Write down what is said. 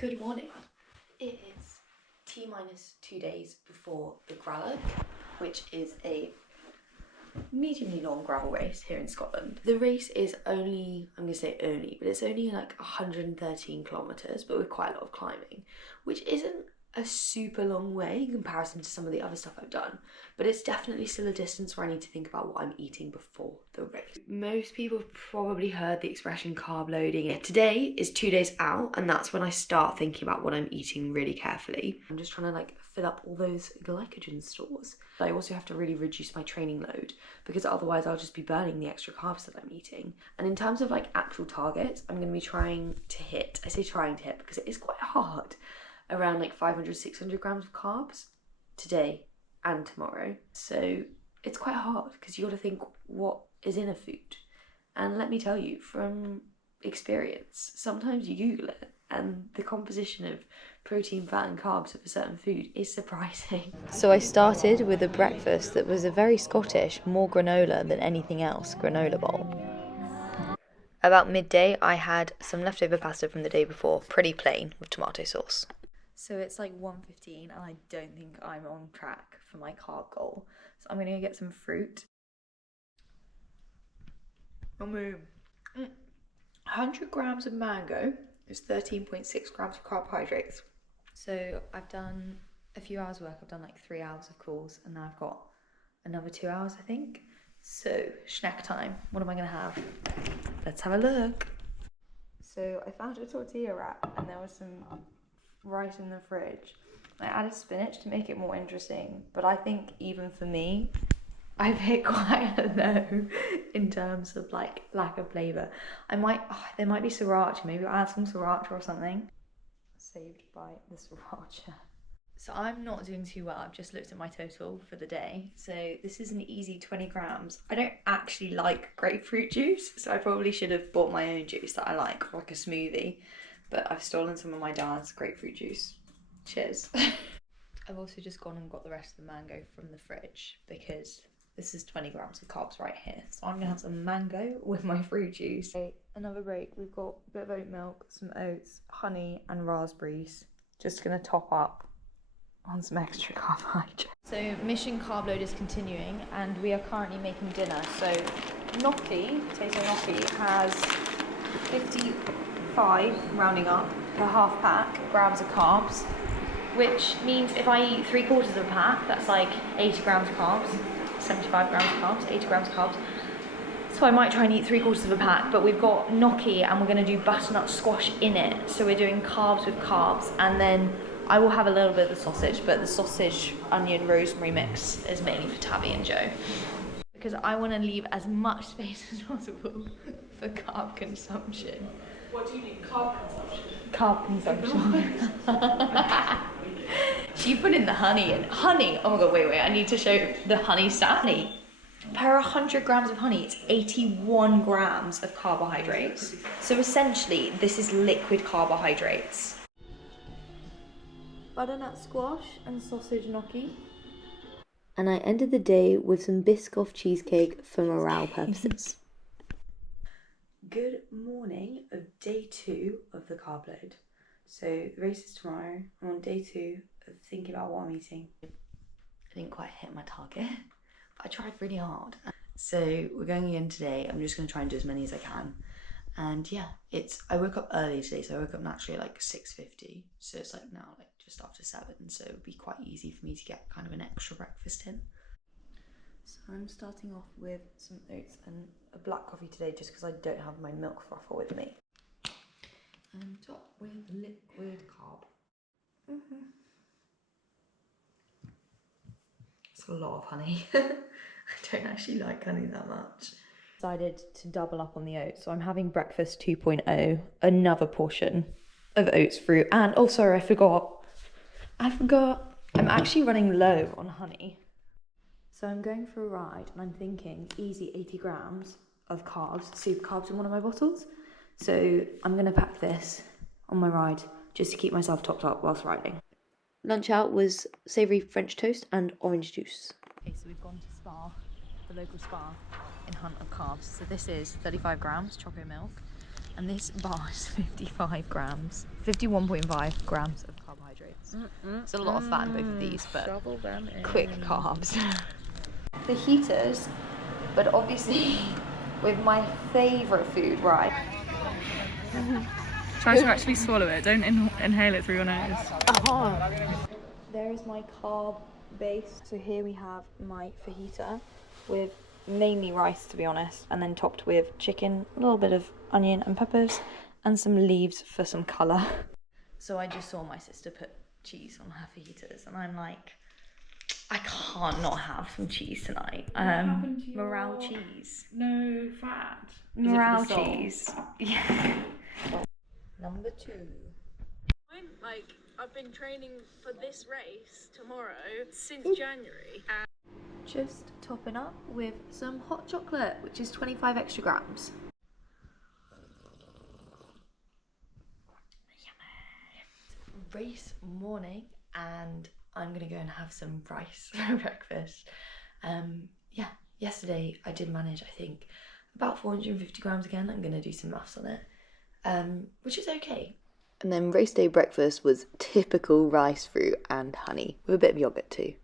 Good morning. It is T-minus 2 days before the Gralloch, which is a mediumly long gravel race here in Scotland. The race is only, I'm going to say only, but it's only like 113 kilometres, but with quite a lot of climbing, which isn't a super long way in comparison to some of the other stuff I've done, but it's definitely still a distance where I need to think about what I'm eating before the race. Most people have probably heard the expression carb loading. Today is 2 days out, and that's when I start thinking about what I'm eating really carefully. I'm just trying to fill up all those glycogen stores. I also have to really reduce my training load because otherwise I'll just be burning the extra carbs that I'm eating. And in terms of actual targets, I'm going to be trying to hit, I say trying to hit because it is quite hard, around 500, 600 grams of carbs today and tomorrow. So it's quite hard because you got to think what is in a food. And let me tell you from experience, sometimes you Google it and the composition of protein, fat and carbs of a certain food is surprising. So I started with a breakfast that was a very Scottish, more granola than anything else, granola bowl. About midday I had some leftover pasta from the day before, pretty plain with tomato sauce. So it's 1:15 and I don't think I'm on track for my carb goal. So I'm going to go get some fruit. 100 grams of mango is 13.6 grams of carbohydrates. So I've done a few hours work, I've done 3 hours of calls, and now I've got another 2 hours I think. So snack time, what am I going to have? Let's have a look. So I found a tortilla wrap and there was some rice in the fridge. I added spinach to make it more interesting, but I think even for me, I've hit quite a low in terms of lack of flavour. There might be sriracha, maybe I'll add some sriracha or something. Saved by the sriracha. So I'm not doing too well, I've just looked at my total for the day. So this is an easy 20 grams. I don't actually like grapefruit juice, so I probably should have bought my own juice that I like a smoothie. But I've stolen some of my dad's grapefruit juice. Cheers. I've also just gone and got the rest of the mango from the fridge because this is 20 grams of carbs right here. So I'm gonna have some mango with my fruit juice. Okay, another break. We've got a bit of oat milk, some oats, honey and raspberries. Just gonna top up on some extra carbohydrate. So mission carb load is continuing and we are currently making dinner. So gnocchi, potato gnocchi, has 55, rounding up, per half pack grams of carbs, which means if I eat 3/4 of a pack, that's 80 grams of carbs, 75 grams of carbs, 80 grams of carbs. So I might try and eat 3/4 of a pack, but we've got gnocchi and we're going to do butternut squash in it. So we're doing carbs with carbs, and then I will have a little bit of the sausage, but the sausage, onion, rosemary mix is mainly for Tabby and Joe. Because I want to leave as much space as possible for carb consumption. What do you mean, carb consumption? Carb consumption. She put in the honey and honey. Oh my god, wait, I need to show the honey stat. Honey. Per 100 grams of honey, it's 81 grams of carbohydrates. So essentially, this is liquid carbohydrates. Butternut squash and sausage gnocchi. And I ended the day with some Biscoff cheesecake for morale purposes. Good morning of day 2 of the carb load. So the race is tomorrow. I'm on day 2 of thinking about what I'm eating. I didn't quite hit my target, but I tried really hard. So we're going again today. I'm just going to try and do as many as I can. And yeah, I woke up early today, so I woke up naturally at 6:50. So it's now just after 7, so it would be quite easy for me to get kind of an extra breakfast in. So I'm starting off with some oats and a black coffee today just because I don't have my milk frother with me. And top with liquid carb. It's a lot of honey. I don't actually like honey that much. Decided to double up on the oats, so I'm having breakfast 2.0, another portion of oats, fruit, and oh sorry, I forgot. I'm actually running low on honey. So I'm going for a ride and I'm thinking easy 80 grams of carbs, super carbs in one of my bottles. So I'm going to pack this on my ride just to keep myself topped up whilst riding. Lunch out was savoury French toast and orange juice. Okay, so we've gone to Spa, the local spa, in hunt of carbs. So this is 35 grams choco milk, and this bar is 55 grams, 51.5 grams of carbohydrates. It's a lot of fat in both of these, but quick carbs. Fajitas, but obviously with my favourite food, right? Try to actually swallow it, don't inhale it through your nose. There is my carb base. So here we have my fajita with mainly rice, to be honest, and then topped with chicken, a little bit of onion and peppers, and some leaves for some colour. So I just saw my sister put cheese on her fajitas, and I'm like, I can't not have some cheese tonight. Morale cheese. No fat. Morale cheese. Yeah. Number 2. Like, I've been training for this race tomorrow since January. Just topping up with some hot chocolate, which is 25 extra grams. Race morning, and I'm gonna go and have some rice for breakfast. Yeah, yesterday I did manage, I think, about 450 grams again. I'm gonna do some maths on it, which is okay. And then race day breakfast was typical rice, fruit and honey with a bit of yogurt too.